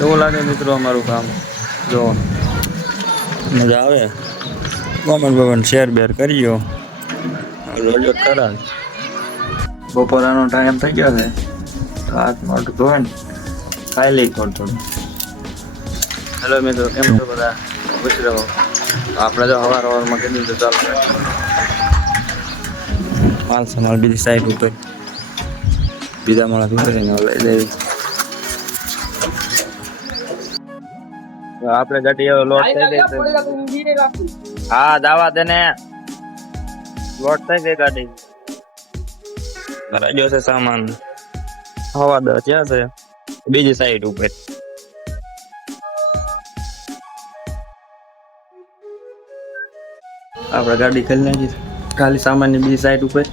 કેવું લાગે મિત્રો અમારું કામ? જો મજા આવે, કોમેન્ટ શેર બેર કરીયો. રોજ ખરા બપોરાનો ટાઈમ થઈ ગયો છે તો હાથ મોઢું ધોઈને ખાઈ લઈ થોડું. હેલો મિત્રો, કેમ છો બધા? ખુશ રહો. આપણે જો હવારમાં કીધું તો ચાલુ માલ સમાલ બીજી સાઈડ ઉપર બીજા માણસ ઉતરીને લઈ લઈ. આપણે ગાડી લોટ થઈ ગઈ. હા, દાવા દે ને. લોટ થઈ ગઈ ગાડી. રાજો છે સામાન હવા દે ત્યાં છે બીજી સાઈડ ઉપર. આપણે ગાડી ખાલી નાખી ખાલી સામાન ની બીજી સાઈડ ઉપર.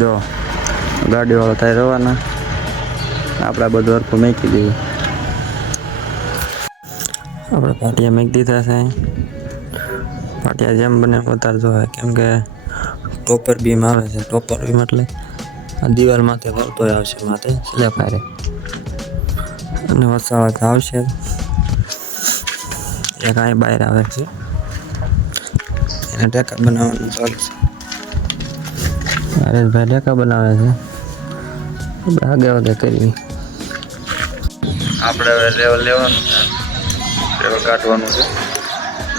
જો ગાડી વાળો થાય રવાના. આપણે બધું હરખું મૂકી દઈએ. આપણે પાટિયા મૂકી દીધા છે. પાટિયા જેમ બને વધારે જોવે, કેમ કે ટોપર બીમ આવે છે. ટોપર બીમ એટલે આ દિવાલ માથે વળતો આવશે, માથે સ્લેબ હારે અને વસાવત આવશે. એક અહીં બહાર આવે છે, એને ટેકા બનાવવાનું ચાલુ છે. હરેશભાઈ ટેકા બનાવે છે. આગે વાગે કરી આપણે હવે લેવલ લેવાનું છે. લેવલ કાઢવાનું છે.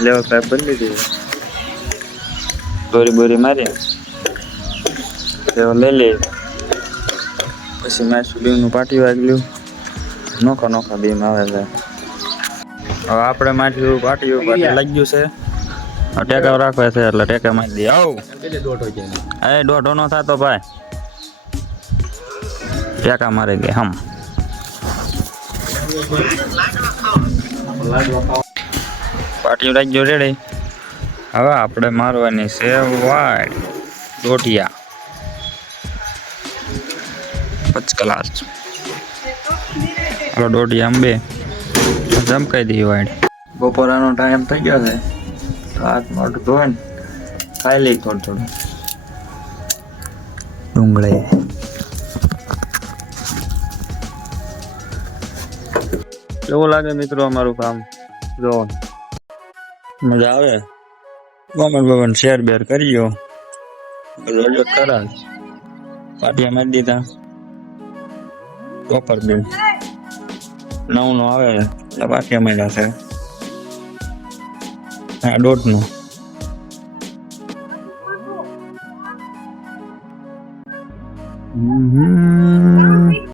લેવલ પાઇપ બદલી દીધી, દોરી બોરી મારી લેવલ લઈ લઈએ. પછી માસું બીમનું પાટી વાગલ્યું. નોખા બીમ આવે છે. હવે આપણે માઠ્યું પાટી લાગ્યું છે. ટેકા રાખવા છે એટલે ટેકા મારી દઈએ. આવ દોઢો નો થતો ભાઈ, ટેકા મારી દે હમ. પાટી લાગ્યો રેડી. હવે આપણે મારવાની છે વાડ દોઢિયા 5 ક્લાસ. હવે દોઢિયા અંબે જમકાઈ દઈએ વાડ. બપોરાનો ટાઈમ થઈ ગયો છે તો હાથ મોઢું ધોઈને ખાઈ લઈ થોડું. ડુંગળી કેવું લાગે મિત્રો અમારું કામ? જો મજા આવે, કોમેન્ટ શેર બેર કરીયો. રોજ ખરા પાટિયા મારી દીધા. ટોપર બીમ 9 નો આવે એટલે પાટિયા માર્યા છે. હા, 1.5 નો.